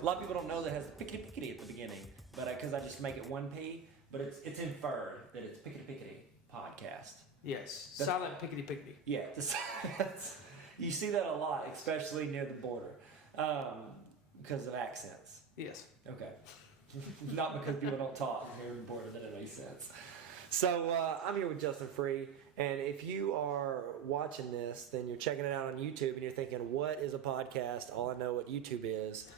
A lot of people don't know that it has pickety pickety at the beginning, but because I just make it one P, but it's inferred that it's pickety pickety podcast. Yes, silent pickety pickety. Yeah, you see that a lot, especially near the border, because of accents. Yes. Okay. Not because people don't talk near the border, that it makes sense. So I'm here with Justin Free, and if you are watching this, then you're checking it out on YouTube, and you're thinking, what is a podcast? All I know what YouTube is.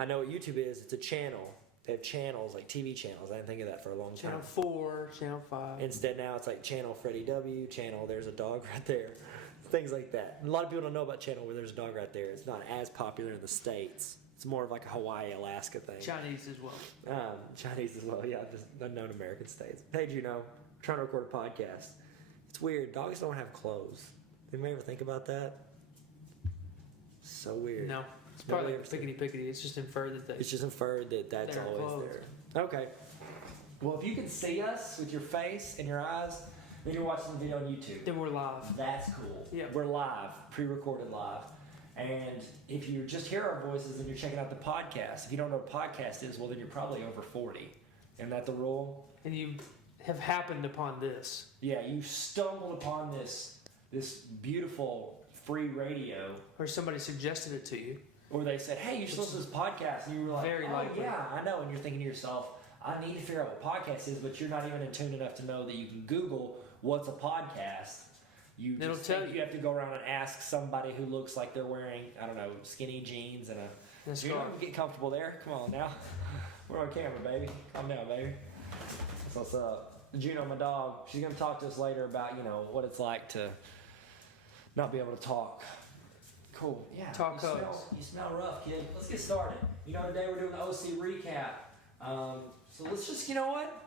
I know what YouTube is. It's a channel. They have channels, like TV channels. I didn't think of that for a long time. Channel 4, Channel 5. Instead now it's like Channel Freddie W, Channel There's a Dog Right There. Things like that. A lot of people don't know about Channel Where There's a Dog Right There. It's not as popular in the States. It's more of like a Hawaii, Alaska thing. Chinese as well. Chinese as well, yeah, just unknown American states. Hey, do you know, I'm trying to record a podcast. It's weird. Dogs don't have clothes. Anybody ever think about that? So weird. No. It's probably like pickety pickety. It's just inferred that it's just inferred that that's always clothes. There. Okay. Well, if you can see us with your face and your eyes, then you're watching the video on YouTube. Then we're live. That's cool. Yeah. We're live, pre-recorded live. And if you just hear our voices, then you're checking out the podcast. If you don't know what a podcast is, well, then you're probably over 40. Isn't that the rule? And you have happened upon this. Yeah, you stumbled upon this beautiful free radio. Or somebody suggested it to you. Or they said, hey, you should listen to this podcast. And you were like, very likely. Yeah, I know. And you're thinking to yourself, I need to figure out what podcast is, but you're not even in tune enough to know that you can Google what's a podcast. It'll tell you. You have to go around and ask somebody who looks like they're wearing, I don't know, skinny jeans and a scarf. Get comfortable there. Come on now. We're on camera, baby. Calm down, baby. That's what's up. Juno, my dog, she's going to talk to us later about, what it's like to not be able to talk. Cool. Yeah. Talk codes. You smell rough, kid. Let's get started. Today we're doing the OC recap. So let's just, you know what?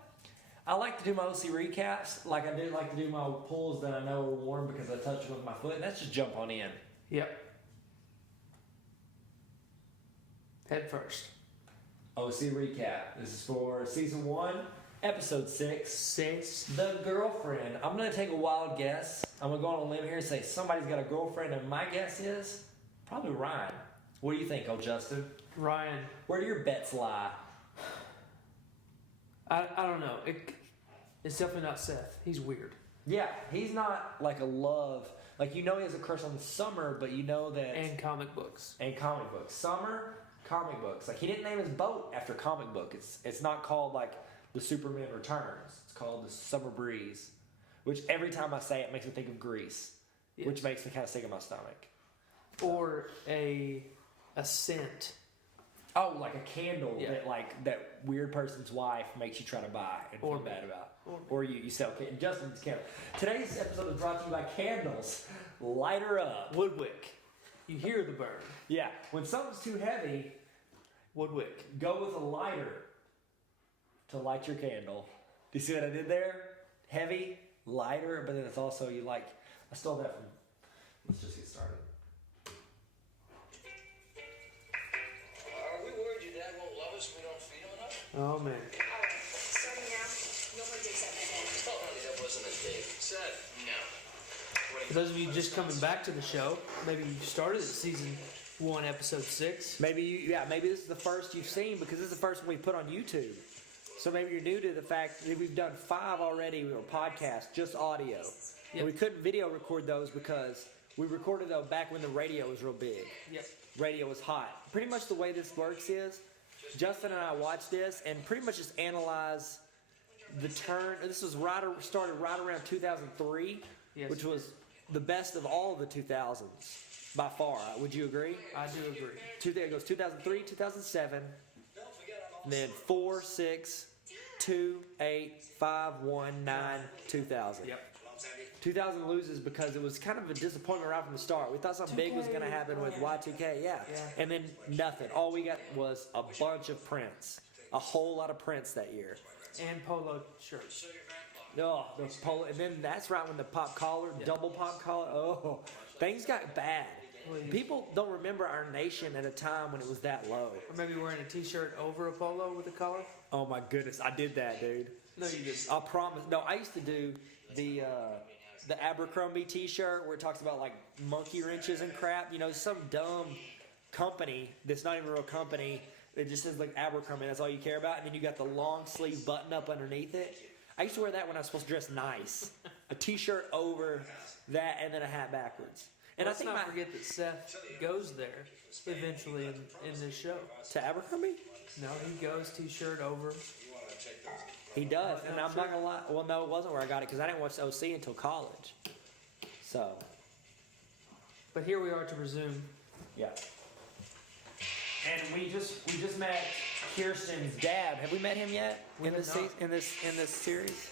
I like to do my OC recaps like I do like to do my pulls that I know are warm because I touch them with my foot. And that's just jump on in. Yep. Head first. OC recap. This is for season 1, episode 6. The girlfriend. I'm going to take a wild guess. I'm going to go on a limb here and say somebody's got a girlfriend, and my guess is probably Ryan. What do you think, old Justin? Ryan. Where do your bets lie? I don't know. It's definitely not Seth. He's weird. Yeah, he's not like a love. Like, he has a crush on Summer, but you know that... And comic books. Summer, comic books. Like, he didn't name his boat after comic book. It's not called, like, the Superman Returns. It's called the Summer Breeze. Which, every time I say it, makes me think of Grease. Yes. Which makes me kind of sick in my stomach. Or a scent. Oh, like a candle that weird person's wife makes you try to buy and feel bad about. Or you say, okay, Justin's candle. Today's episode is brought to you by Candles. Light her up. Woodwick. You hear the burn. Yeah. When something's too heavy, Woodwick. Go with a lighter to light your candle. Do you see what I did there? Heavy, lighter, but then it's also I stole that from... Let's just get started. We don't feed him enough? Oh, man. Alright, starting now, no more dicks at my head. Oh, honey, that wasn't a dig. Seth, no. For those of you just coming back to the show, maybe you started at season 1, episode 6. Maybe this is the first you've seen because this is the first one we put on YouTube. So maybe you're new to the fact that we've done 5 already, or podcasts, just audio. Yep. And we couldn't video record those because we recorded those back when the radio was real big. Yep. Radio was hot. Pretty much the way this works is Justin and I watched this and pretty much just analyze the turn. This was started right around 2003, which was the best of all of the 2000s by far. Would you agree? I do agree. It goes 2003, 2007, and then 4, 6, 2, 8, 5, 1, 9, 2000. Yep. 2000 loses because it was kind of a disappointment right from the start. We thought something big was going to happen with Y2K, yeah. And then nothing. All we got was a bunch of prints. A whole lot of prints that year. And polo shirts. Oh, those polo. And then that's right when the pop collar, double pop collar. Oh, things got bad. People don't remember our nation at a time when it was that low. Or maybe wearing a t-shirt over a polo with a collar. Oh my goodness, I did that, dude. No, you didn't. I promise. No, I used to do the Abercrombie t-shirt where it talks about like monkey wrenches and crap. Some dumb company that's not even a real company It just says like Abercrombie. That's all you care about, and then you got the long sleeve button up underneath it. I used to wear that when I was supposed to dress nice. A t-shirt over that, and then a hat backwards. And Let's I think not forget that Seth goes there eventually in this show. to Abercrombie. No, he goes t-shirt over. He does, and I'm not gonna lie. Well, no, it wasn't where I got it because I didn't watch OC until college. So, But here we are to resume. yeah. And we just met Kirsten's dad. Have we met him yet in this in this series?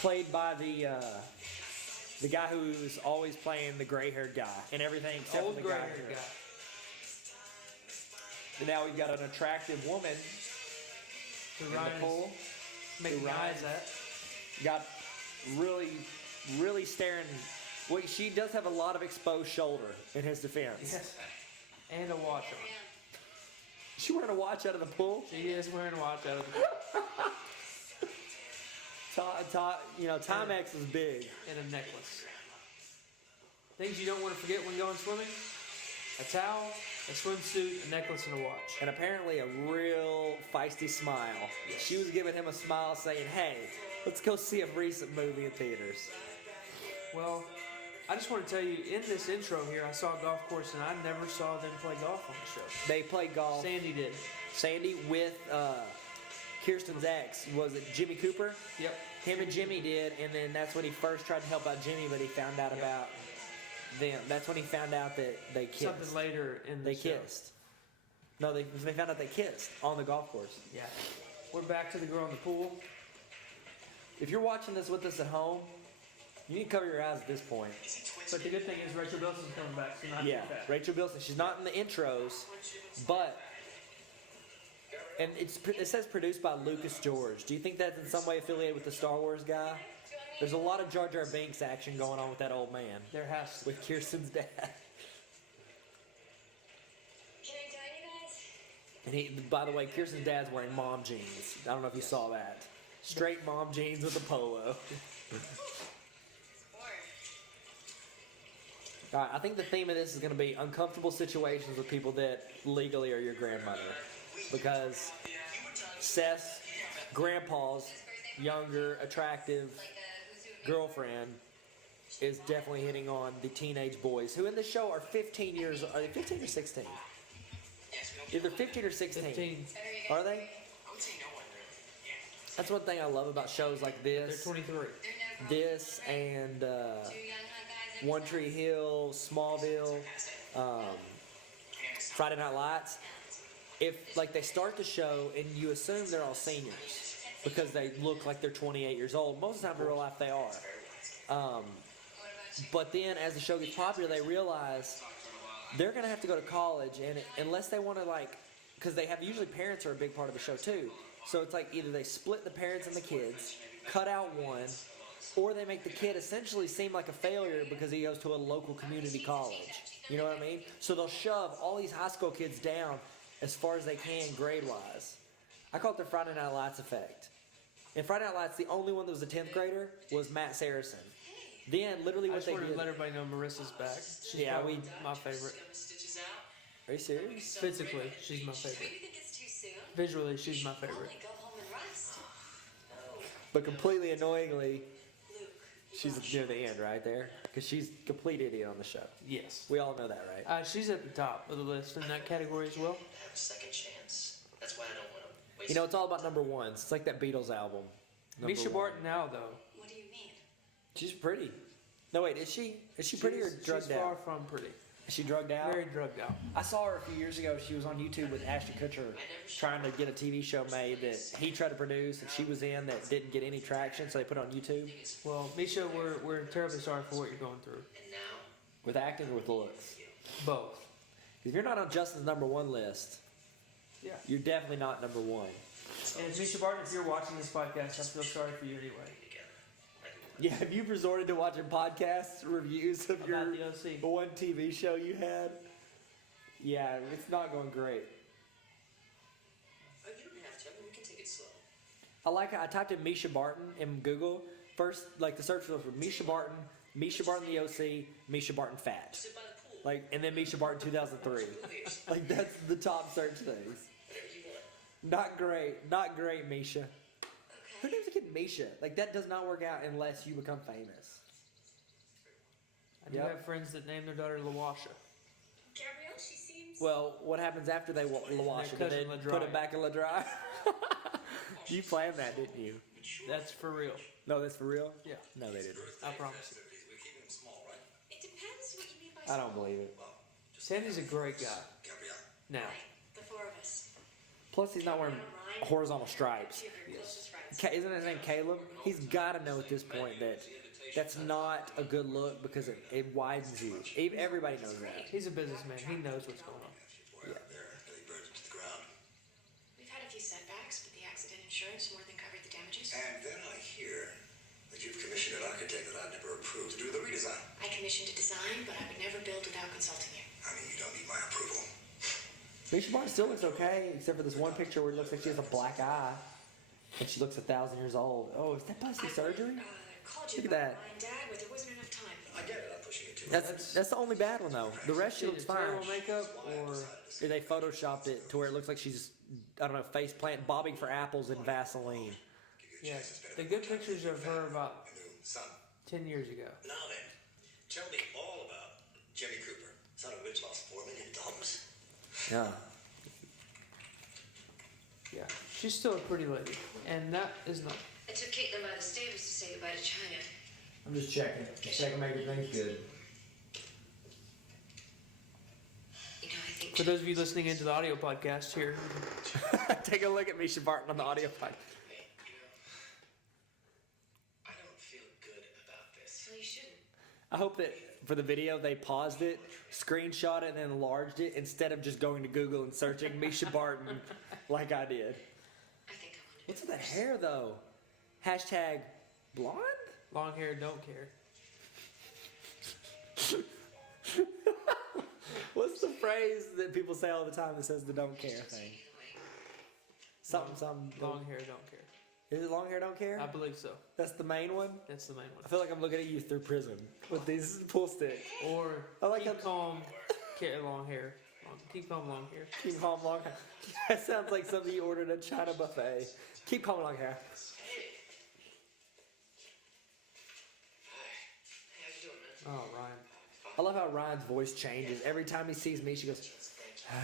Played by the guy who's always playing the gray-haired guy and everything except Old for the gray-haired guy. And now we've got an attractive woman Who in the Ryan's pool. making Who eyes Ryan's- at. Got really staring. Well, she does have a lot of exposed shoulder in his defense. Yes. And a watch on. She wearing a watch out of the pool. She is wearing a watch out of the Timex is big. and a necklace. Things you don't want to forget when going swimming: a towel, a swimsuit, a necklace, and a watch. And apparently a real feisty smile. She was giving him a smile saying, hey, let's go see a recent movie in theaters. Well, I just want to tell you, in this intro here, I saw a golf course, and I never saw them play golf on the show. They played golf. Sandy did. Sandy with Kirsten's ex. Was it Jimmy Cooper? Yep. Him and Jimmy did, and then that's when he first tried to help out Jimmy, but he found out about them. That's when he found out that they kissed. Something later in the They show. kissed. No, they found out they kissed on the golf course. Yeah. We're back to the girl in the pool. If you're watching this with us at home, you need to cover your eyes at this point. But the good thing is Rachel Bilson's coming back, so not Yeah, too fast. Rachel Bilson. She's not in the intros, but and it says produced by Lucas George. Do you think that's in some way affiliated with the Star Wars guy? There's a lot of Jar Jar Binks action going on with that old man, There has to be. with Kirsten's dad. Can I join you guys? And he, by the way, Kirsten's dad's wearing mom jeans. I don't know if you saw that. Straight mom jeans with a polo. All right, I think the theme of this is going to be uncomfortable situations with people that legally are your grandmother. Because Seth's grandpa's younger, attractive girlfriend is definitely hitting on the teenage boys who in the show are 15 years. Are they 15 or 16? Either 15 or 16. 15. Are they? That's one thing I love about shows like They're this. 23. This and One Tree Hill, Smallville, Friday Night Lights. If like they start the show and you assume they're all seniors because they look like they're 28 years old. Most of the time in real life they are. But then as the show gets popular, they realize they're going to have to go to college, and unless they want to because they have usually parents are a big part of the show too. So it's like either they split the parents and the kids, cut out one, or they make the kid essentially seem like a failure because he goes to a local community college. You know what I mean? So they'll shove all these high school kids down as far as they can grade-wise. I call it the Friday Night Lights effect. In Friday Night Lights, the only one that was a 10th grader was Matt Saracen. Then, literally I what just they wanted to did... let everybody know Marissa's back. She's Yeah, probably my favorite. Are you serious? Physically, she's my Do favorite. you think it's too soon? Visually, she's my Probably favorite. go home and rest. But completely annoyingly, Luke. she's near the end right there. Because she's a complete idiot on the show. Yes. We all know that, right? She's at the top of the list in that category as well. Have a second chance. That's why I don't want to waste. You know, it's all about number ones. It's like that Beatles album. Number Misha one. Barton now, though. What do you mean? She's pretty. No, wait, is she pretty or drugged She's far out? from pretty. Is she drugged out? Very drugged out. I saw her a few years ago. She was on YouTube with Ashton Kutcher trying to get a TV show made that he tried to produce and she was in that didn't get any traction, so they put it on YouTube. Well, Misha, we're terribly sorry for what you're going through. And now, With acting or with looks. Both. If you're not on Justin's number one list, Yeah. you're definitely not number one. And Misha Barton, if you're watching this podcast, I feel sorry for you anyway. together. Yeah, have you resorted to watching podcasts, reviews of your About the OC. one TV show you had? Yeah, it's not going great. Oh, you don't have to. I mean, we can take it slow. I like how I typed in Misha Barton in Google. First, like the search results were Misha Barton the OC, Misha Barton fat. Sit by the pool. Like, and then Misha Barton 2003. Like, that's the top search things. There you Not great. Not great, Misha. Who Okay. names a kid Misha? Like, that does not work out unless you become famous. I do Yep. have friends that name their daughter Lawasha. Gabrielle, she seems. Well, what happens after they wash it? Do they cousin put LaDryer. it back in LaDry? You planned that, didn't you? That's for real. No, that's for real? Yeah, No, they didn't. I promise you. We're keeping them small, right? It depends what you mean by. I don't believe it. Well, just Sandy's a great guy. Gabrielle. Now, Right, the four of us. Plus, he's not wearing horizontal stripes. Two of your closest friends. Isn't his name Caleb? He's got to know at this point that that's not a good look because it widens you. Everybody knows that. he's a businessman. He knows what's going on. Yeah. There, Billy burned it to the ground. We've had a few setbacks, but the accident insurance more than covered the damages. And then I hear that you've commissioned an architect that I've never approved to do the redesign. I commissioned a design, but I would never build without consulting you. I mean, you don't need my approval. Misha Barton still looks okay, except for this one picture where it looks like she has a black eye. And she looks 1,000 years old. Oh, is that plastic surgery? Called you Look at about that. mine, Dad, but there wasn't enough time. I get it, I'm pushing it too. That's the only bad one though. The rest she Either looks fine. terrible makeup or Or they photoshopped it to where it looks like she's, I don't know, face plant bobbing for apples in Vaseline. yeah. The good pictures of her about A new son. 10 years ago. Now then, tell me all about Jimmy Cooper, son of a bitch lost $4 million. Yeah. Yeah, she's still a pretty lady, and that is not. I took Caitlin by the stairs to say goodbye to China. I'm just checking. Checking everything's good. You know, I think. For those of you listening into the audio podcast here, Take a look at Misha Barton on the audio file. Hey, I don't feel good about this. Well, you shouldn't. I hope that for the video they paused it, screenshot it, and then enlarged it instead of just going to Google and searching Misha Barton like I did. I think I want to. What's with that hair though? Hashtag blonde? long hair don't care. What's the phrase that people say all the time that says the don't care thing? Something. Long hair don't care. Is it long hair don't care? I believe so. That's the main one? That's the main I one. feel like I'm looking at you through prison with these pool sticks. Or I like keep how- calm, long hair. Keep calm, long hair. Keep calm, long hair. That sounds like something you ordered at a China buffet. Keep calm, long hair. How you doing, man? Oh, Ryan. I love how Ryan's voice changes. Every time he sees me, she goes, hey.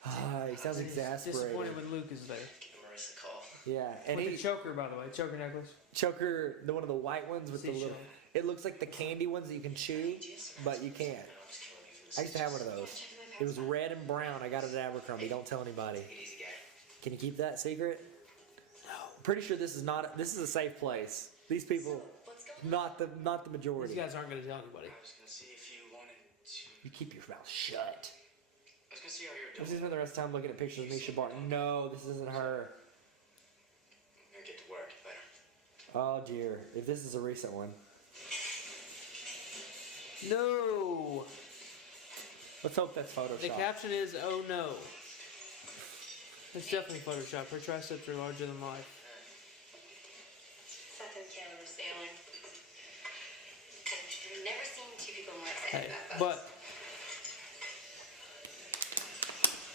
Hi. He sounds He's exasperated. disappointed when Luke is there. Give Marissa a call. Yeah. And With he, the choker, by the way, choker necklace. choker, one of the white ones with the Seashell. little, it looks like the candy ones that you can chew, but you can't. I'm just killing you from I used to have one of those. It was red and brown. I got it at Abercrombie. Don't tell anybody. the easy guy. Can you keep that secret? No. Pretty sure this is not. This is a safe place. These people, What's going on? not the majority. These guys aren't going to tell anybody. I was gonna see if you wanted to. You keep your mouth shut. I was gonna see how you're Let's doing. just spend the rest of the time looking at pictures of Misha Barton. No, this isn't her. I'm gonna get to work. Later. Oh dear. If this is a recent one. No. Let's hope that's Photoshop. The caption is, "Oh no." It's definitely Photoshop. Her triceps are larger than life. Seth and Taylor were sailing. I've never seen two people more excited Hey, about but boats.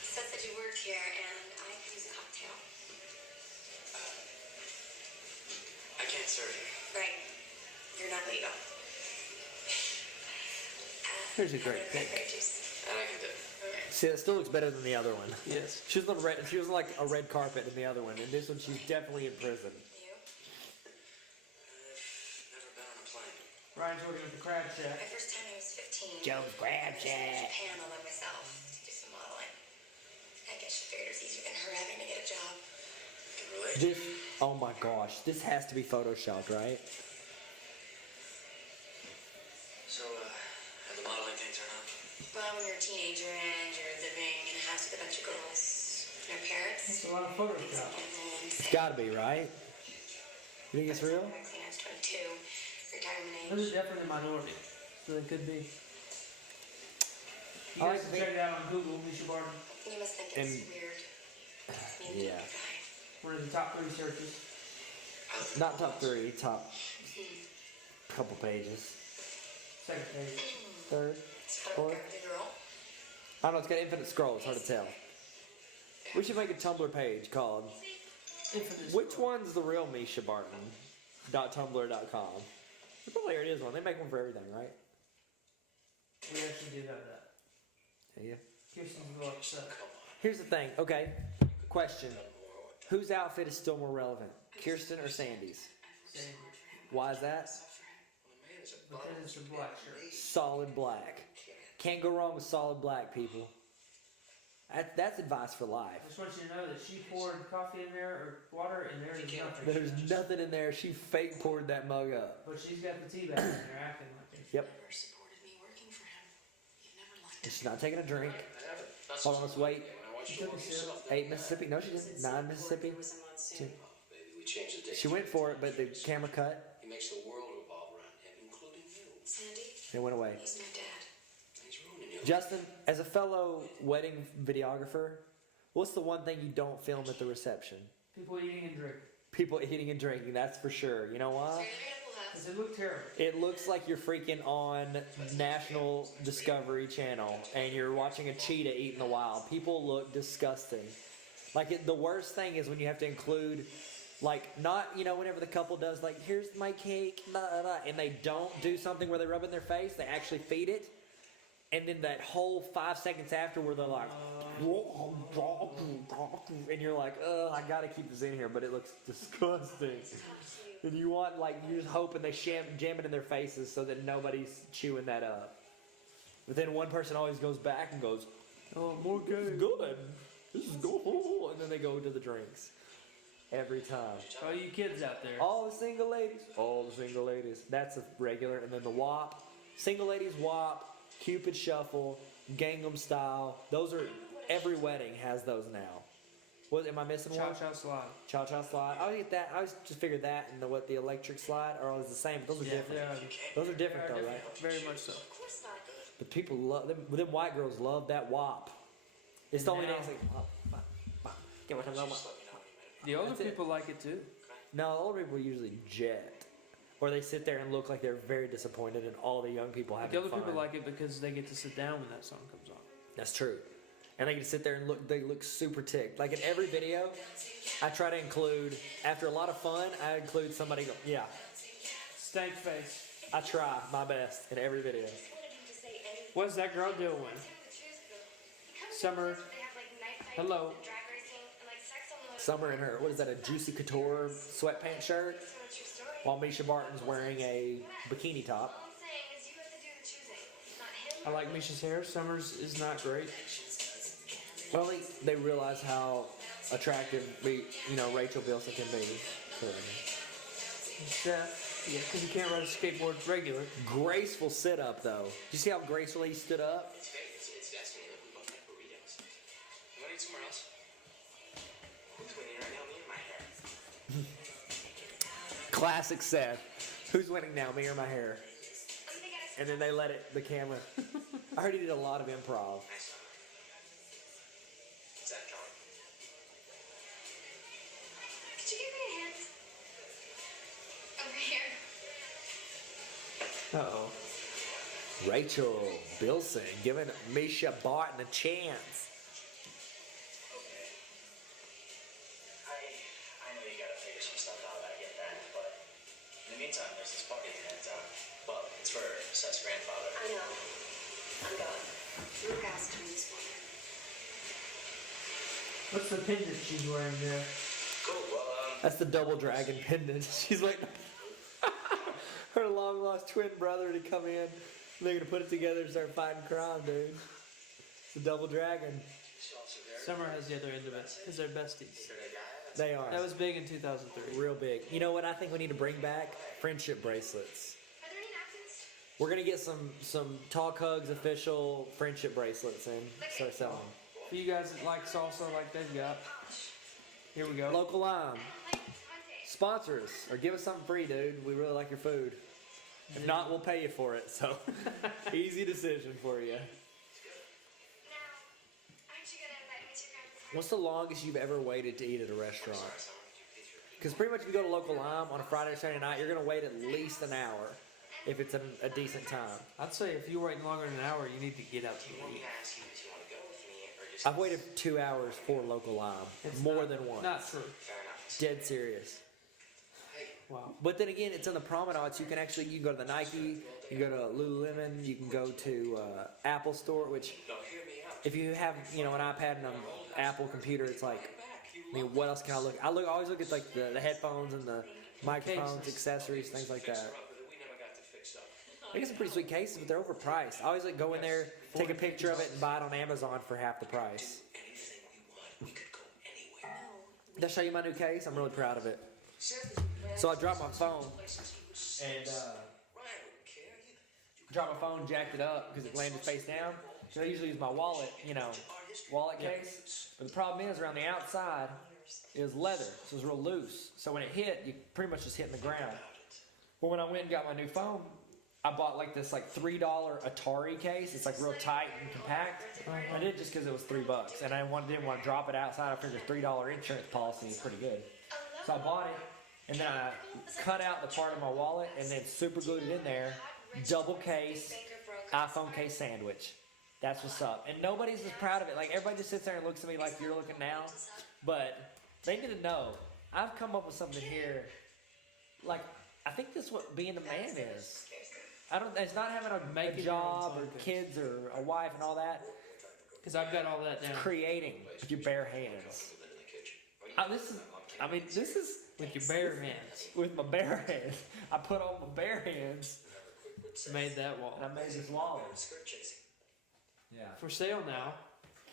Seth said you worked here, and I could use a cocktail. I can't serve you. Right. You're not legal. Here's a great pick. pic. Juice. And I can do it. Okay. See, that still looks better than the other one. Yes. She was on red. She was on like a red carpet in the other one, and this one she's definitely in prison. You? Never been on a plane. Ryan's working at the Crab Shack. My first time I was 15. Joe's Crab I was in Shack. Japan all by myself to do some modeling. I guess she figured it was easier than her having to get a job. I can relate. This, oh my gosh, this has to be photoshopped, right? So, how'd the modeling thing turn out? Well, when you're a teenager and you're living in a house with a bunch of girls and their parents. It's a lot of Photoshop. It's gotta be, right? You think it's real? I was 22, retirement Those age. are definitely a minority, so they could be. You I like guys to can think- check it out on Google, Misha Barton. You must think it's And- weird. Me and Yeah. the guy. One of the top 3 searches. Not top 3, top couple pages. Second page. Third, It's fourth. photograph of the girl. I don't know. It's got infinite scroll. It's hard to tell. Hey, We should make a Tumblr page called Infamous Which girl. One's the Real Misha Barton.tumblr.com. There probably already is one. They make one for everything, right? We actually do have that. Yeah. Kirsten's a little upset. Here's the thing. Okay. Question. Whose outfit is still more relevant? Kirsten or Sandy's? Sandy. Why is that? Because it's a black shirt. Solid black. Can't go wrong with solid black, people. That's advice for life. I just want you to know that she poured coffee in there or water, and there is nothing. There's nothing in there. She fake poured that mug up. But she's got the tea bag in there acting like it. Yep. Never supported me working for him. You've never liked And she's not taking a drink. Hold on, let's wait. She took a sip. 8 Mississippi. No, she didn't. 9 Mississippi. We changed the date. She went for it, but the camera cut. He makes the world revolve around him, including you. Sandy, And it went away. he's my dad. He's ruining you. Justin, as a fellow wedding videographer, what's the one thing you don't film at the reception? People eating and drinking. People eating and drinking, that's for sure. You know why? Because it looked terrible. It looks like you're freaking on National Discovery Channel and you're watching a cheetah eat in the wild. People look disgusting. Like, the worst thing is when you have to include, like, not, you know, whenever the couple does, like, here's my cake, blah, blah, blah, and they don't do something where they rub it in their face, they actually feed it. And then that whole 5 seconds after where they're like, and you're like, I gotta keep this in here, but it looks disgusting. And you want, like, you're just hoping they jam it in their faces so that nobody's chewing that up. But then one person always goes back and goes, oh, more good. This is good. This is good. And then they go to the drinks. Every time. All you kids out there. All the single ladies. All the single ladies. That's a regular. And then the WAP. Single ladies WAP. Cupid Shuffle. Gangnam Style. Those are, every wedding has those now. What, am I missing one? Cha-cha slide. Cha-cha slide. I always get that. I always just figured that and the electric slide are always the same. But those are different. Those are different though, right? Very much so. Of course not. But people love them white girls love that WAP. It's the only Now- dance like WAP, WAP, WAP. Get what I'm talking about. The older That's it. people like it too. No, the older people usually jet. Or they sit there and look like they're very disappointed and all the young people having The older fun. people like it because they get to sit down when that song comes on. That's true. And they get to sit there and they look super ticked. Like in every video, I try to include, after a lot of fun, I include somebody go, yeah. Stank face. I try my best in every video. What's that girl doing? Summer. Hello. Summer in her, what is that, a Juicy Couture sweatpants shirt? While Misha Barton's wearing a bikini top. I like Misha's hair. Summer's is not great. Well, they realize how attractive, Rachel Bilson can be. Yeah, because you can't ride a skateboard regular. Graceful sit up, though. Did you see how gracefully he stood up? It's destiny that we both like burritos. You want to eat somewhere else? Who's winning right now? Me or my hair? Classic Seth. Who's winning now, me or my hair? And then they let the camera. I heard he did a lot of improv. Nice one. What's that, Colin? Could you give me a hand? Over here. Uh-oh. Rachel Bilson giving Misha Barton a chance. I know you gotta figure some stuff out. I get that, but in the meantime, there's this party in town. Well, it's for Seth's grandfather. I know. I'm going. Luke asked me this morning. What's the pendant she's wearing there? Cool. Well, That's the double dragon pendant. She's like her long lost twin brother to come in. They're gonna put it together and start fighting crime, dude. It's the double dragon. Summer has the other end of it because they're besties. They are. That was big in 2003. Real big. You know what I think we need to bring back? Friendship bracelets. Are there any napkins? We're gonna get some Talk Hugs official friendship bracelets and start selling them. For you guys that like salsa like they've got, here we go. Local Lime. Like Conte. Sponsor us or give us something free, dude. We really like your food. If not, we'll pay you for it. So, easy decision for you. Now, aren't you gonna invite me to your grandpa's house? What's the longest you've ever waited to eat at a restaurant? Because pretty much if you go to Local Lime on a Friday or Saturday night, you're going to wait at least an hour if it's a decent time. I'd say if you're waiting longer than an hour, you need to get out to You want me eat. to ask you if you want to go with me or just I've waited 2 hours for local lime. More than once. Not true. Fair enough. Dead serious. Wow. But then again, it's on the promenade, so you can go to the Nike, you can go to Lululemon, you can go to Apple Store, which No, hear me out. if you have an iPad and an Apple computer, it's like, I mean, what else can I look? I always look at like the headphones and the microphones, accessories, things like that. We never got to fix up. I get some pretty sweet cases, but they're overpriced. I always like go in there, take a picture of it, and buy it on Amazon for half the price. Anything we want, we could go anywhere. Did I show you my new case? I'm really proud of it. So I dropped my phone and Ryan wouldn't care. dropped my phone, jacked it up because it landed face down. So I usually use my wallet, wallet case. But the problem is around the outside is leather, so it's real loose. So when it hit, you pretty much just hit in the ground. Well, when I went and got my new phone, I bought like this $3 Atari case. It's like real tight and compact. I did it just because it was $3, and I didn't want to drop it outside. I figured $3 insurance policy is pretty good. So I bought it, and then I cut out the part of my wallet, and then super glued it in there. Double case, iPhone case sandwich. That's what's up. And nobody's as proud of it. Like everybody just sits there and looks at me like you're looking now, but they need to know I've come up with something here. Like I think this is what being a man is. It's not having a job or kids or a wife and all that. Because I've got all that down. Creating with your bare hands. This is With your bare hands. with my bare hands. I put on my bare hands Made that wall. and I made this wall. Skirt chasing. Yeah. For sale now.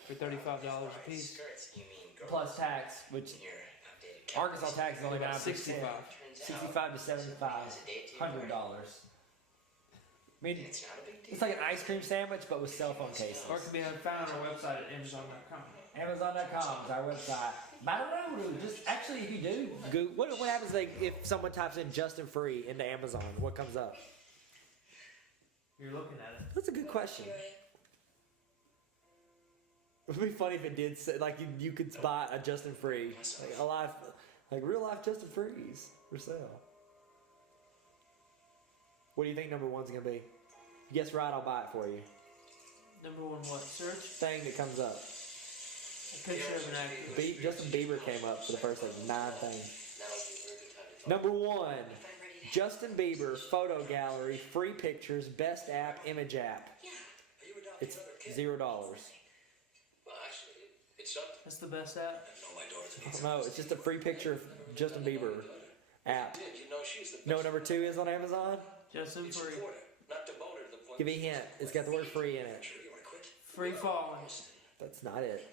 For $35 a piece. Skirts, you mean girls. Plus tax, which Your updated Arkansas tax is only 9%. 65. $65 to $7,500. I mean, It's not a big deal. it's like an ice cream sandwich, but with cell phone cases. Or it can be found on our website at Amazon.com. Amazon.com is our website. But I don't know, just actually, if you do, what happens if someone types in Justin Free into Amazon? What comes up? You're looking at it. That's a good question. It would be funny if it did say, like, you could buy a Justin Free, like real life Justin Frees for sale. What do you think number one's gonna be? Guess right, I'll buy it for you. Number one what? Search? Thing that comes up. A picture of an actor. Justin Bieber came up for the first 9 things. Number one, Justin Bieber photo gallery, free pictures, best app, image app. It's $0. Well, actually, it's something. That's the best app. No, my daughter's No, it's just a free picture of Justin Bieber app. Did you know she's the You know what number 2 is on Amazon? Justin Free. supporter, not devoted to the point. Give me a hint. It's got the word free in it. You wanna quit? Free falling. That's not it.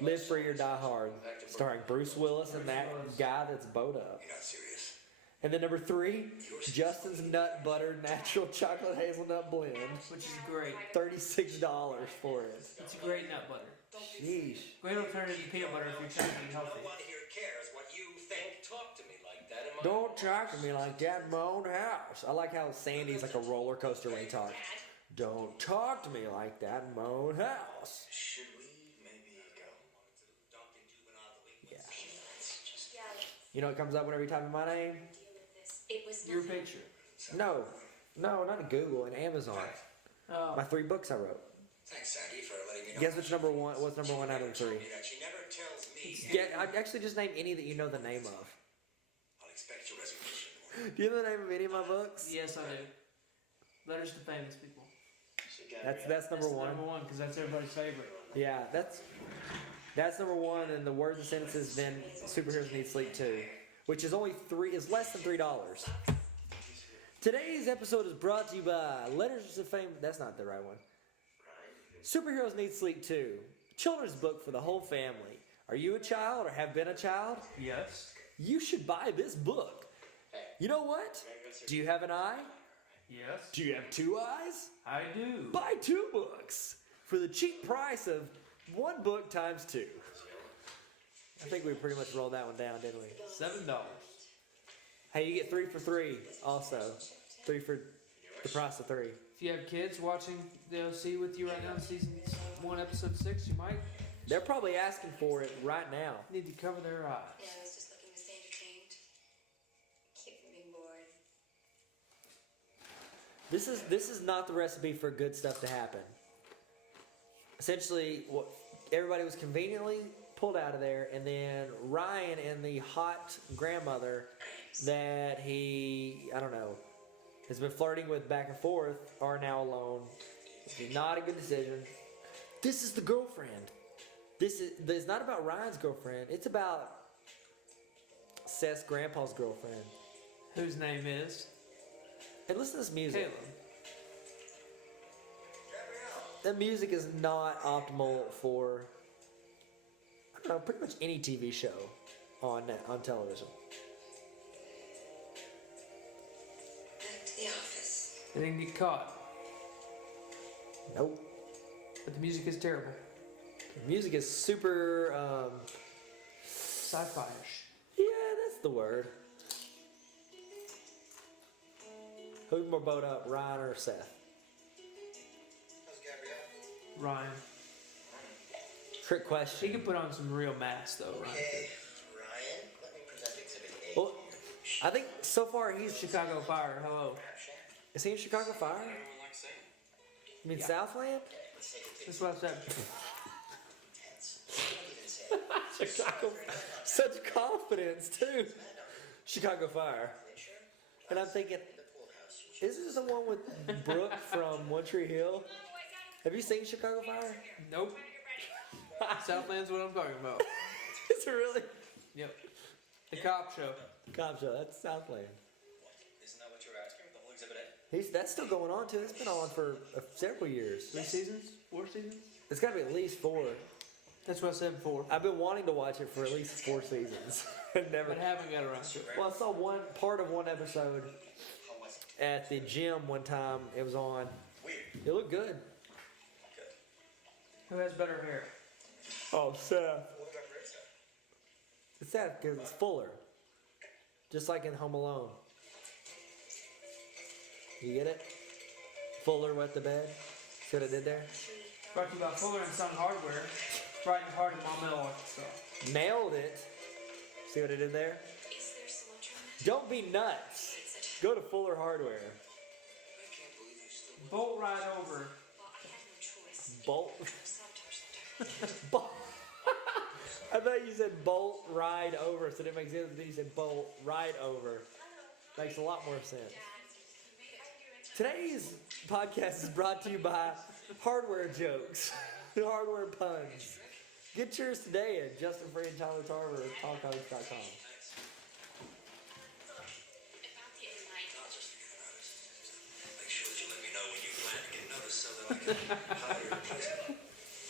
Live Free or Die Hard, starring Bruce Willis and that guy that's bowed up. You're not serious. And then number 3, Justin's Nut Butter Natural Chocolate Hazelnut Blend. Which is great. $36 for it. It's a great nut butter. Sheesh. Great alternative to peanut butter if you're trying to be healthy. No one here cares what you think. Talk to me like that. Am I- Don't talk to me like that in my own house. I like how Sandy's like a roller coaster when he talks. Don't talk to me like that in my own house. Should we maybe go? Yeah. You know what comes up whenever you type in my name? Your picture. No, not in Google, in Amazon. Oh. My 3 books I wrote. Thanks, Sandy, for letting me know. Guess which number one? What's number 1 out of the 3? That she never tells me. Yeah, I actually just name any that you know the name of. I'll expect your resignation. Do you know the name of any of my books? Yes, I do. Letters to Famous People. That's number 1. Number one, because that's everybody's favorite. Yeah, that's number 1, and the words and sentences. Then Superheroes Need Sleep too, which is is less than $3. Today's episode is brought to you by Letters to Fame. That's not the right one. Superheroes Need Sleep too, children's book for the whole family. Are you a child or have been a child? Yes. You should buy this book. You know what? Do you have an eye? Yes. Do you have 2 eyes? I do. Buy 2 books for the cheap price of 1 book times 2. I think we pretty much rolled that one down, didn't we? $7. Hey, you get 3 for 3 also. 3 for the price of 3. If you have kids watching the OC with you right now, season 1, episode 6, you might They're probably asking for it right now. need to cover their eyes. Yeah, I was just looking to stay entertained. Keep from being bored. This is not the recipe for good stuff to happen. Essentially, everybody was conveniently pulled out of there, and then Ryan and the hot grandmother that he, I don't know, has been flirting with back and forth are now alone. It's not a good decision. This is the girlfriend. It's not about Ryan's girlfriend. It's about Seth's grandpa's girlfriend. Whose name is? And listen to this music. Caleb. That music is not optimal for, I don't know, pretty much any TV show on television. Back to the office. They didn't get caught, Nope. but the music is terrible. The music is super, Sci-fi-ish. yeah, that's the word. Who's more bowed up, Ryan or Seth? How's Gabrielle? Ryan. Trick He question. can put on some real mass though, Ryan. Okay, Ryan, let me present Exhibit A. Well, I think so far he's Chicago Fire. Hello. Is he in Chicago Fire? Everyone likes saying. You mean Yeah. Southland? Let's take it to That's what I said. intense. Don't even say it. Chicago. Such confidence too. Chicago Fire. And I'm thinking, The pool house. is this the one with Brooke from One Tree Hill? Have you seen Chicago Fire? Nope. Southland's what I'm talking about. Is it really? Yep. The cop show. Cop show. That's Southland. Isn't that what you were asking? The whole Exhibit A? That's still going on too. It's been on for several years. 3 seasons? 4 seasons? It's got to be at least 4. That's what I said before. I've been wanting to watch it for at least 4 seasons. Never. But haven't got around to it. Well, I saw one part of one episode How was it? at the gym one time. It was on. Weird. It looked good. Good. Who has better hair? Oh, Seth. What about Marissa? It's sad because it's fuller. Just like in Home Alone. You get it? Fuller wet the bed. See what I did there? Brought to you by Fuller and Son Hardware. Right in the heart of Maumelle, Arkansas. Nailed it. See what I did there? Is there Cilantro? Don't be nuts. Go to Fuller Hardware. I can't believe you still. Bolt right over. Well, I have no choice. Bolt. Sometimes. Bolt. I thought you said bolt ride over, so it didn't make sense. But then you said bolt ride over. Makes a lot more sense. Today's podcast is brought to you by Hardware Jokes, Hardware Puns. Get yours today at Justin Free and Tyler Tarver at talkcomics.com. About the night, I'll just Make sure that you let me know when you plan to get noticed so that I can hire your replacement.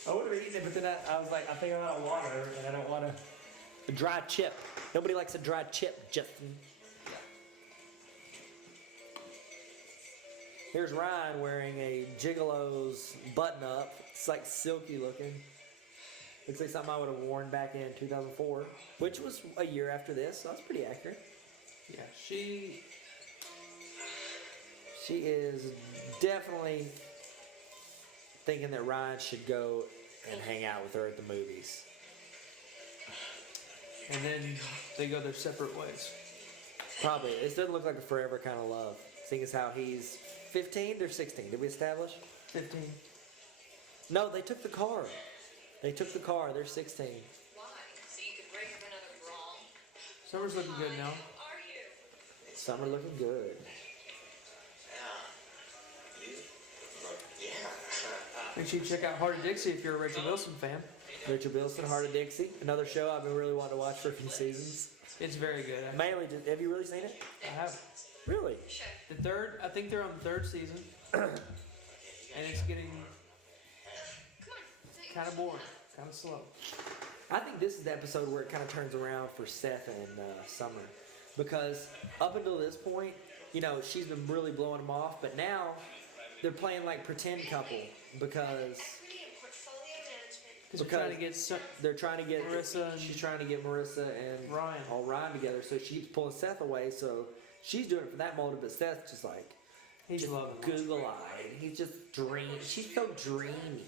I would have eaten it, but then I was like, I think I'm out of water, and I don't want to. A dry chip. Nobody likes a dry chip, Justin. Here's Ryan wearing a Gigolo's button-up. It's like silky looking. Looks like something I would have worn back in 2004, which was a year after this, so that's pretty accurate. Yeah, she Is definitely thinking that Ryan should go and hang out with her at the movies. and then they go their separate ways. Probably. It doesn't look like a forever kind of love. Seeing as how he's 15 or 16. Did we establish? 15. No, they took the car. They took the car. They're 16. why? So you could break up another brawl. Summer's looking good now. How are you? Summer looking good. Yeah. You? Yeah. Make sure you check out Heart of Dixie if you're a Rachel Wilson fan. Rachel Bilson, Heart of Dixie. Another show I've been really wanting to watch for a few seasons. It's very good. Mainly, have you really seen it? I have. Really? The third, I think they're on the 3rd season. And it's getting kind of boring, kind of slow. I think this is the episode where it kind of turns around for Seth and Summer. Because up until this point, you know, she's been really blowing them off. But now they're playing like pretend couple because Equity and portfolio management. Because they're trying to get they're trying to get Marissa and she's trying to get Marissa and Ryan. all Ryan together. So she's pulling Seth away. So she's doing it for that motive, but Seth's just like he's just loving it. Google-eyed. He's just dreamy. She's so dreamy.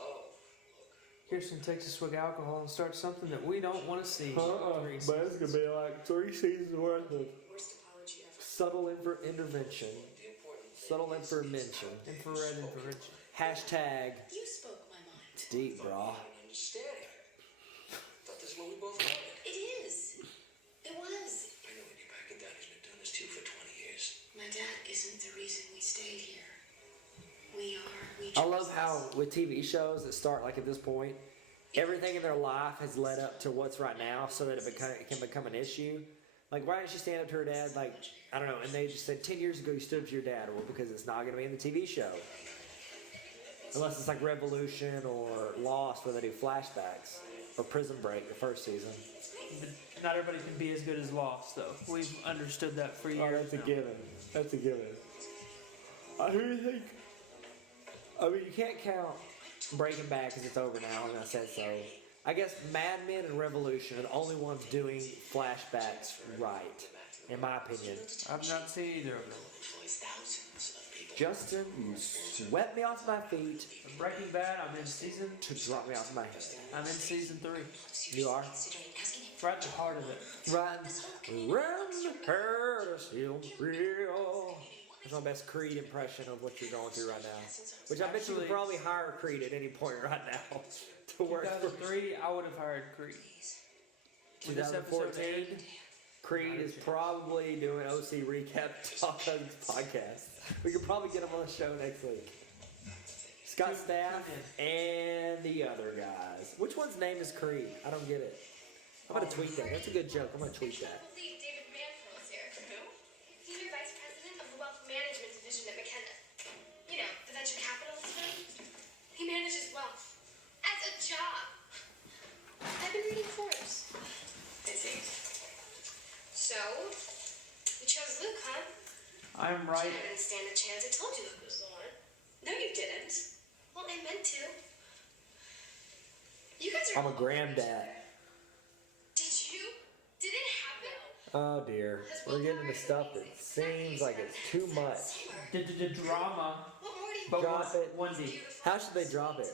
Oh. Kirsten takes a swig of alcohol and starts something that we don't want to see. But it's gonna be like 3 seasons worth of Worst apology ever. subtle intervention. Subtle information. Infrared intervention. Hashtag You spoke my mind. It's deep, bro. Understanding. Thought this is what we both wanted. It is. It was. I know when you're backing down, he's been doing this too for 20 years. My dad isn't the reason we stayed here. We are. I love how with TV shows that start like at this point, everything in their life has led up to what's right now, so that it can become an issue. Like, why didn't she stand up to her dad? Like, I don't know. And they just said 10 years ago you stood up to your dad. Well, because it's not going to be in the TV show, unless it's like Revolution or Lost, where they do flashbacks, or Prison Break, the first season. But not everybody can be as good as Lost, though. We've understood that for years. Oh, that's a now. given. That's a given. I really think. I mean, you can't count Breaking Bad because it's over now, and I said so. I guess Mad Men and Revolution are the only ones doing flashbacks right, in my opinion. I've not seen either of them. Justin, you swept me off my feet Breaking Bad, I'm in season. to drop me off my head. I'm in season 3. You are? Right at the heart of it. Run her still real. That's my best Creed impression of what you're going through right now. Which I bet you could probably hire Creed at any point right now to work for. 2003, I would have hired Creed. When this episode 2014, aired, Creed is probably doing OC recap talk on his podcast. We could probably get him on the show next week. Scott Staff and the other guys. Which one's name is Creed? I don't get it. I'm gonna tweet that. That's a good joke. I'm gonna tweet that. David Manfro is here. Who? Senior Vice President of the Wealth Management Division at McKenna. You know, the venture capitalist firm. He manages wealth. As a job. I've been reading Forbes. Busy. So, you chose Luke, huh? I'm right. I didn't stand a chance. I told you Luke was the one. No, you didn't. Well, I meant to. You guys are. I'm a granddad. Did it happen? Oh dear. We're getting into stuff that seems like it's too much. The drama. What more do you But Drop it. Wendy. How should they drop it?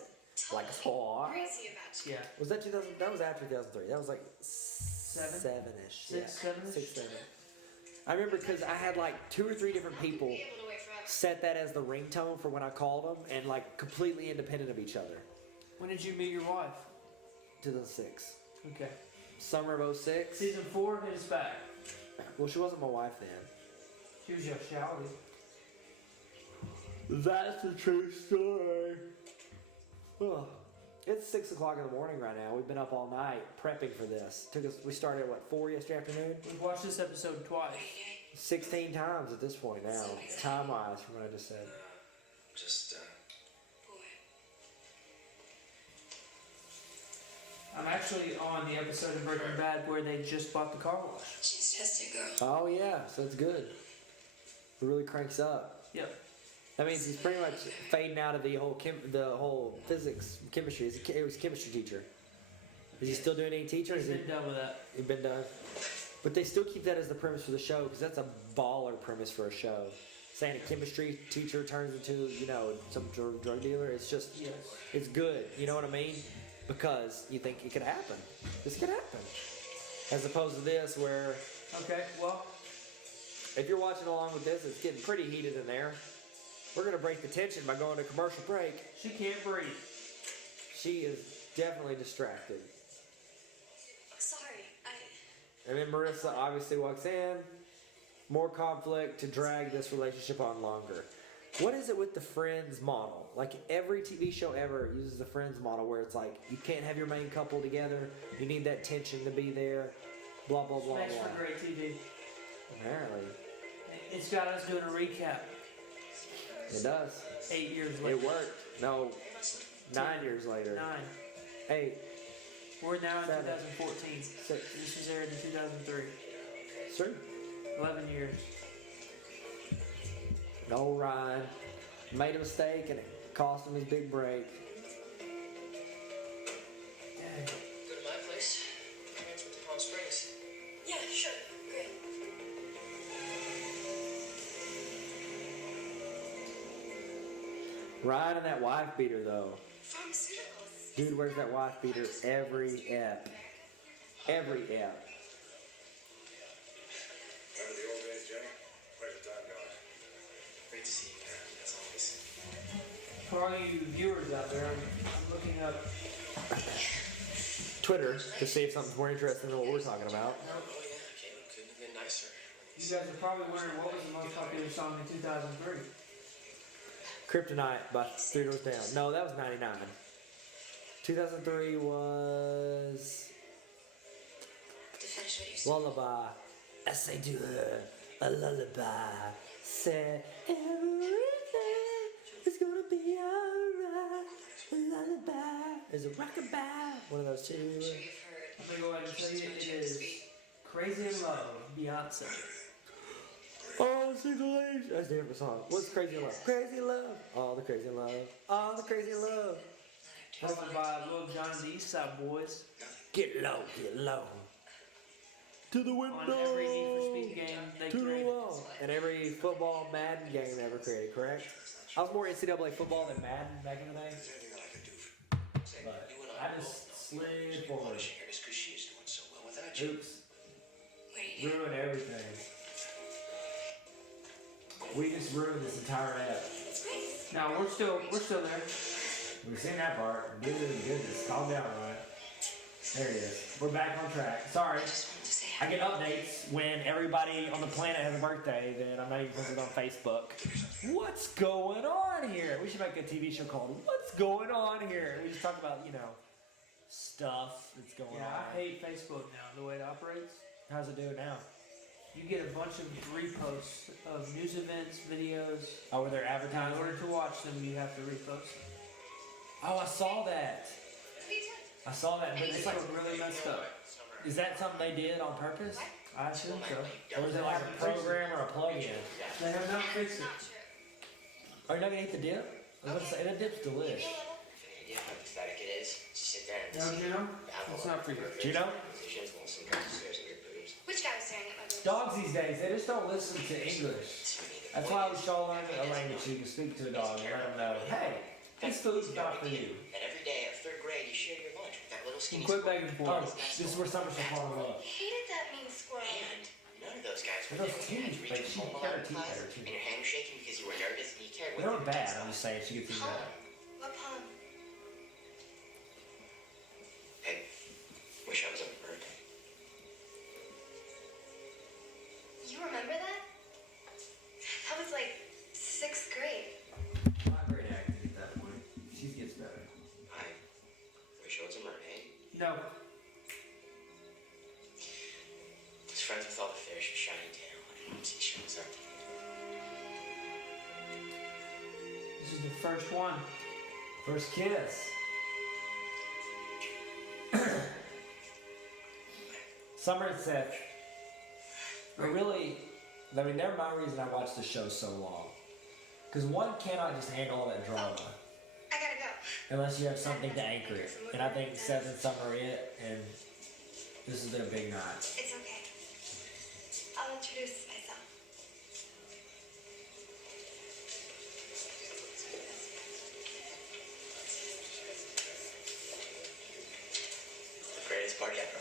Like hard? crazy about you? Yeah. Was that 2000? That was after 2003. That was like seven-ish. Six, seven-ish? 6, 7. I remember because I had like 2 or 3 different people Be able to wait forever. set that as the ringtone for when I called them, and like completely independent of each other. When did you meet your wife? 2006. Okay. Summer of 06. Season 4 hit us back. Well, she wasn't my wife then. She was your shouty. That's a true story. Ugh. It's 6 o'clock in the morning right now. We've been up all night prepping for this. We started at what, 4 yesterday afternoon? We've watched this episode twice. 16 times at this point now, time wise from what I just said. Just, Boy. I'm actually on the episode of Breaking Bad where they just bought the car wash. She's just a girl. Oh yeah, so it's good. It really cranks up. Yep. That means he's pretty much fading out of the whole physics, chemistry. He was a chemistry teacher. Is he still doing any teacher? He's been done with that. He's been done. But they still keep that as the premise for the show because that's a baller premise for a show. Saying a chemistry teacher turns into, some drug dealer. It's just, Yes. it's good. You know what I mean? Because you think it could happen. This could happen. As opposed to this where Okay, well, if you're watching along with this, it's getting pretty heated in there. We're going to break the tension by going to commercial break. she can't breathe. She is definitely distracted. Sorry, And then Marissa obviously walks in. More conflict to drag this relationship on longer. What is it with the Friends model? Like every TV show ever uses the Friends model where it's like you can't have your main couple together. You need that tension to be there. Blah, blah, blah, Thanks blah. for great TV. Apparently. It's got us doing a recap. It does. 8 years later. It worked. No, 9 years later. 9. 8, We're now in 7, 2014. 6. This was aired in 2003. Sure. 11 years. No, Ryan made a mistake and it cost him his big break. Dang. go to my place. Transfer to Palm Springs. yeah, sure, great. Ryan and that wife beater though. Pharmaceuticals. Dude wears that wife beater every ep. Every ep. Remember the old days, Jenny? Where's the time gone? Great to see you, Pat, as always. For all you viewers out there, I'm looking up. Twitter to see if something's more interesting than what we're talking about. Oh, yeah, Caleb couldn't have been nicer. You guys are probably wondering what was the most popular song in 2003. Kryptonite by Three Doors Down. No, that was 99. 2003 was To finish what you said. Lullaby. I say to her, a lullaby. Said everything is gonna be alright. A lullaby is a rockabye. One of those two. I'm sure you've heard. I'm gonna go ahead and tell you it is Crazy in Love, Beyonce. All the single ladies. That's a different song. What's Crazy in Love? Crazy in Love. All the crazy in love. All the crazy in love. Hosted by Lil Jon and the East Side Boys. Get low, get low. To the window. On every Need for Speed game they To the created. wall. And every football Madden game ever created, correct? I was more NCAA football than Madden back in the day. Is there anything I can do for Say, But you and I I just slid both forward. polishing her just because she is doing so well without you. Oops. What do you do? Ruin everything. We just ruined this entire app. It's great. No, we're still there. We've seen that part. Goodness. Calm down, Ryan. There it is. We're back on track. Sorry. I just wanted to say I get updates when everybody on the planet has a birthday that I'm not even posted on Facebook. What's going on here? We should make a TV show called What's Going On Here? We just talk about, stuff that's going Yeah, on. I hate Facebook now, the way it operates. How's it doing now? You get a bunch of reposts of news events, videos. Oh, where they're In advertising? order to watch them, you have to repost them. Oh, I saw that. me too. I saw that. But it's It's like, like really messed up. is that something they did on purpose? I assume so. Or is it like a program or a plug-in? They have not fixed it. Not true. Are you not gonna eat the dip? I was gonna say that dip's delish. Yeah, how pathetic it is. Just sit there and No, you know? It's not for you. Do you know? Positions while some guy stares at your boobs. Which guy was staring at my boobs? Dogs these days, they just don't listen to English. That's why we should all learn a language so you can speak to a dog and let them know, hey, this food's not for you. And every day of third grade, you share your lunch with that little skinny Quit squirrel. begging Oh, for it. this is where summer should fall in love. I hated that mean squirrel. And none of those guys were Those there when you had to teeth, reach like, your she phone got her in teeth class, better, too. and your hand was shaking because you were nervous and you cared They what aren't bad, I'm just saying she gets these Palm. better. What palm? Hey, wish I was on your birthday. You remember that? That was like 6th grade. Not very active at that point. She gets better. I wish I was a mermaid. No. Was friends with all the fish with shiny tail, and once he shows up. This is the first one. First kiss. Summer and Seth are really, I mean, they're my reason I watched the show so long. Because one cannot just handle all that drama I gotta go. unless you have something to anchor it. And I think Seth and Summer are it, and this is their big night. It's okay. I'll introduce myself. The greatest party ever.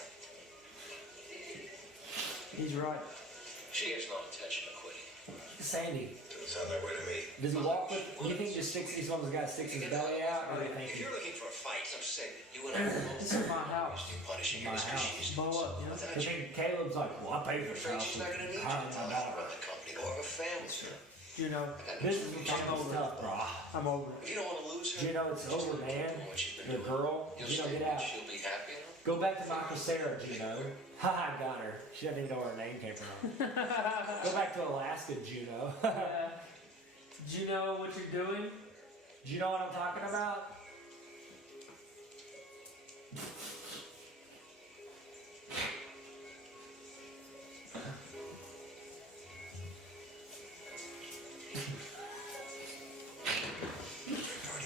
He's right. She has no intention of quitting. Sandy, Doesn't sound that way to me. does he walk with, do you think just he's one of those guys sticks his belly out, or do you think If he, you're looking for a fight, I'm saying that you and I are both This is my house. punishing My her because house. she's Blow up, you know? without I you. think Caleb's like, well, I paid for I'm this afraid house, she's not going to need you. I'm my daughter. Run the company or a family. You know, This is the family's tough, bro. I'm over If it. you don't want to lose her, Gino, it's over, man. what she's been Your doing, girl, you'll Gino, stay get and out. she'll be happy. Go back to Michael Sarah, Gino. Haha, got her. She doesn't even know where her name came from. Go back to Alaska, Juno. Do you know what you're doing? Do you know what I'm talking about?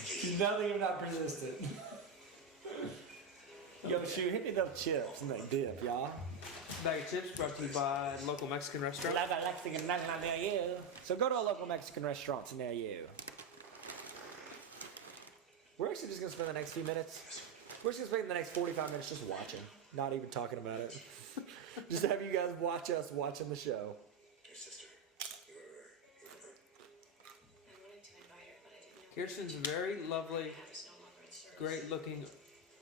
She's nothing if not persistent. Yo, shoot, hit me those chips and that dip, y'all. Bag of chips brought to you by local Mexican restaurant. near you. So go to a local Mexican restaurant near you. We're actually just gonna spend the next few minutes. We're just gonna spend the next 45 minutes just watching, not even talking about it. Just have you guys watch us watching the show. Your sister. I wanted to invite her, but I didn't know Kirsten's a very lovely, great-looking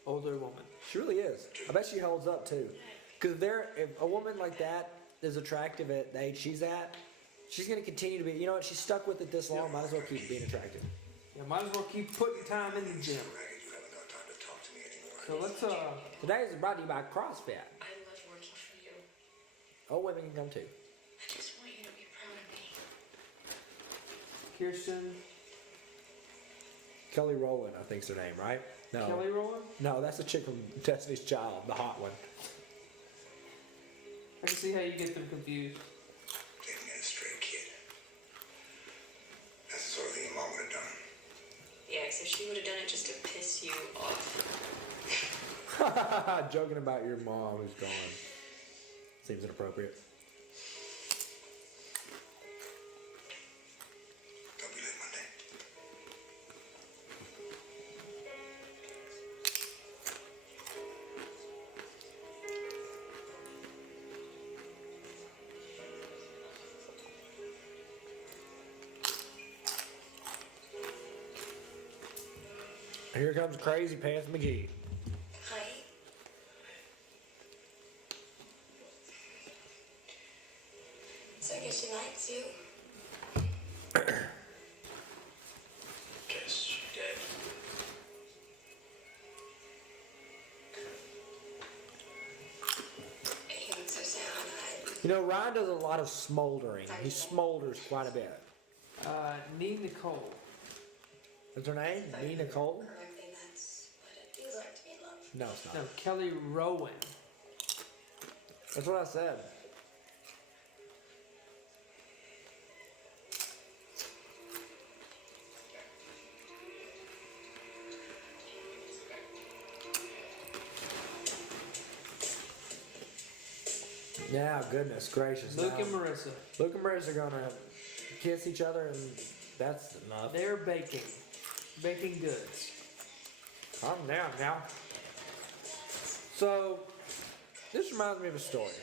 older woman. She really is. I bet she holds up too. Because if a woman like that is attractive at the age she's at, she's going to continue to be. You know what? She's stuck with it this long. Might as well keep being attractive. Yeah, might as well keep putting time in the gym. So let's Today is brought to you by CrossFit. I love working for you. Old women can come too. I just want you to be proud of me. Kirsten, Kelly Rowland, I think's her name, right? No. Kelly Rowland. No, that's the chick from Destiny's Child, the hot one. I can see how you get them confused. Getting a stray kid. That's the sort of thing your mom would have done. Yeah, except she would have done it just to piss you off. Joking about your mom who's gone. Seems inappropriate. Don't be late Monday. Here comes Crazy Pants McGee. Hi. So I guess she likes you. Guess she did. You look so sad. You know, Ryan does a lot of smoldering. He smolders quite a bit. Nee Nicole. What's her name? Nee Nicole? Correctly, that's what it feels like to be in love. No, it's not. No, Kelly Rowan. That's what I said. Yeah, goodness gracious. Luke now, and Marissa. Luke and Marissa are gonna kiss each other, and that's enough. They're baking goods. Calm down now. So, this reminds me of a story.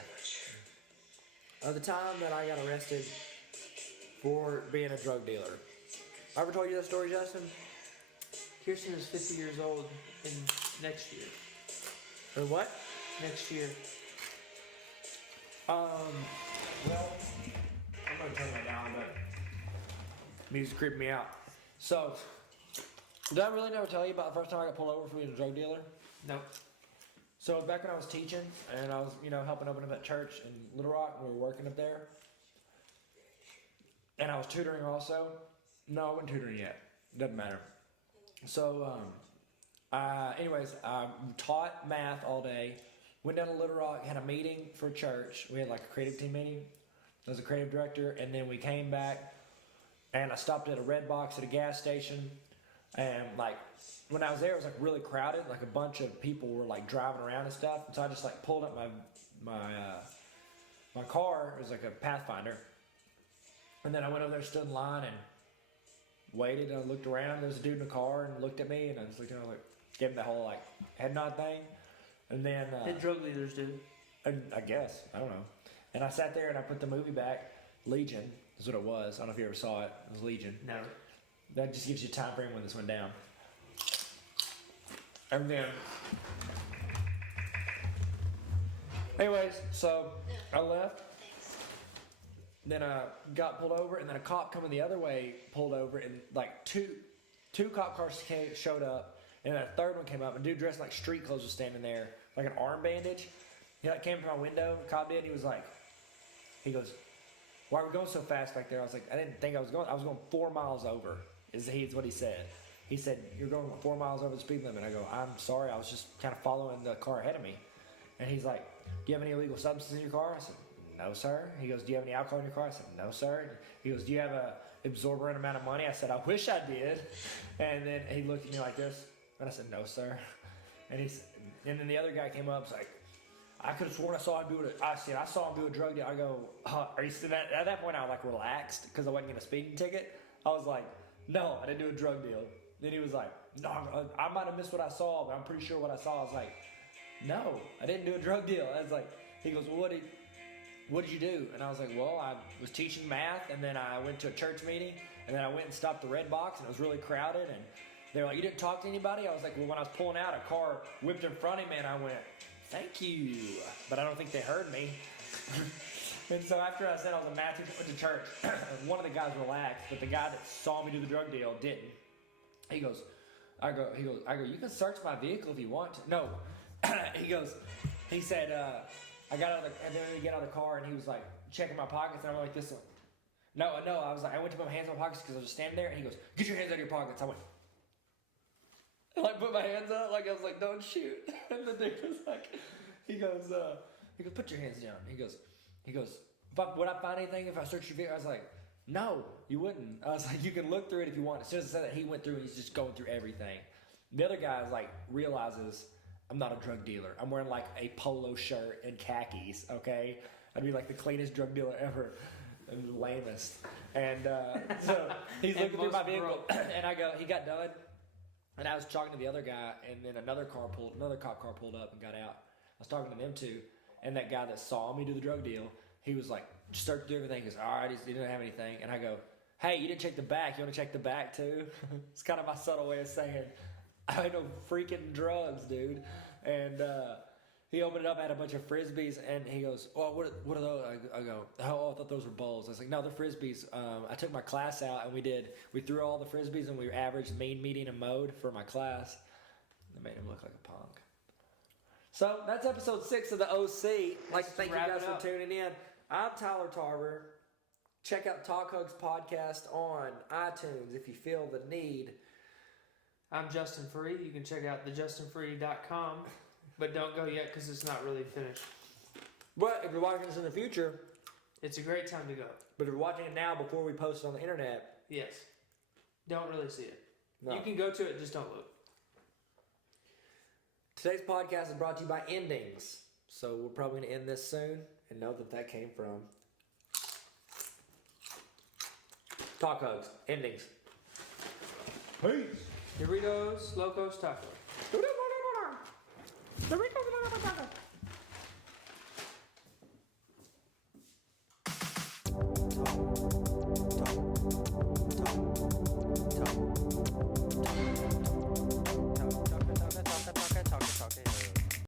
Of the time that I got arrested for being a drug dealer. I ever told you that story, Justin? Kirsten is 50 years old in next year. Or what? Next year. Well, I'm gonna turn that down, but music creeping me out. So, did I really never tell you about the first time I got pulled over for being a drug dealer? No. So back when I was teaching and I was, helping open up that church in Little Rock, and we were working up there. And I was tutoring also. No, I wasn't tutoring yet. Doesn't matter. So, anyways, I taught math all day. Went down to Little Rock, had a meeting for church. We had like a creative team meeting. I was a creative director, and then we came back, and I stopped at a Red Box at a gas station, and like when I was there, it was like really crowded. Like a bunch of people were like driving around and stuff. And so I just like pulled up my car. It was like a Pathfinder, and then I went over there, stood in line, and waited. And I looked around. There was a dude in the car and looked at me, and I was looking. I was like, gave him the whole like head nod thing. And then Did drug leaders do? and I guess I don't know. And I sat there and I put the movie back. Legion is what it was. I don't know if you ever saw it. It was Legion. No. That just gives you a time frame when this went down. And then, anyways, so I left. Then I got pulled over, and then a cop coming the other way pulled over, and like two cop cars showed up. And then a third one came up, and a dude dressed like street clothes was standing there, like an arm bandage. He like came to my window, the cop did, he was like, he goes, why are we going so fast back there? I was like, I didn't think I was going 4 miles over, is what he said. He said, you're going 4 miles over the speed limit. I go, I'm sorry, I was just kind of following the car ahead of me. And he's like, do you have any illegal substances in your car? I said, no, sir. He goes, do you have any alcohol in your car? I said, no, sir. He goes, do you have a exorbitant amount of money? I said, I wish I did. And then he looked at me like this. And I said, no, sir. And then the other guy came up, was like, I could have sworn I saw him do it. I saw him do a drug deal. I go, are you still at that point? I was like relaxed because I wasn't getting a speeding ticket. I was like, no, I didn't do a drug deal. Then he was like, no, I might have missed what I saw, but I'm pretty sure what I saw. I was like, no, I didn't do a drug deal. I was like, he goes, well, what did you do? And I was like, well, I was teaching math, and then I went to a church meeting, and then I went and stopped the red box, and it was really crowded, and they were like, you didn't talk to anybody? I was like, well, when I was pulling out, a car whipped in front of me, and I went, thank you. But I don't think they heard me. And so after I said I was a math teacher, went to church, one of the guys relaxed, but the guy that saw me do the drug deal didn't. He goes, I go, you can search my vehicle if you want to. No. He said, I got out of the, and then we get out of the car, and he was like checking my pockets, and I'm like, this one. No, I was like, I went to put my hands in my pockets because I was just standing there, and he goes, get your hands out of your pockets. I went, and I put my hands up, like I was like, don't shoot. And the dude was like, he goes, put your hands down. He goes, would I find anything if I searched your vehicle? I was like, no, you wouldn't. I was like, you can look through it if you want. As soon as I said that, he went through and he's just going through everything. The other guy is like, realizes I'm not a drug dealer. I'm wearing like a polo shirt and khakis, okay? I'd be like the cleanest drug dealer ever and the lamest. And so he's looking through my vehicle and I go, he got done. And I was talking to the other guy, and then another cop car pulled up and got out. I was talking to them too. And that guy that saw me do the drug deal, he was like, searched through everything. He goes, all right, he didn't have anything. And I go, hey, you didn't check the back. You want to check the back too? It's kind of my subtle way of saying, I know freaking drugs, dude. And he opened it up, had a bunch of Frisbees, and he goes, oh, what are those? I go, oh, I thought those were bowls. I was like, no, they're Frisbees. I took my class out, and we threw all the Frisbees, and we averaged mean, median, and mode for my class. It made him look like a punk. So that's episode 6 of the OC. I'd like to thank you guys for tuning in. I'm Tyler Tarver. Check out Talk Hugs Podcast on iTunes if you feel the need. I'm Justin Free. You can check out thejustinfree.com, but don't go yet because it's not really finished. But if you're watching this in the future, it's a great time to go. But if you're watching it now before we post it on the internet, yes, don't really see it. No. You can go to it, just don't look. Today's podcast is brought to you by Endings. So we're probably going to end this soon and know that came from Talk Hugs. Endings. Peace. Doritos, Locos, Tacos.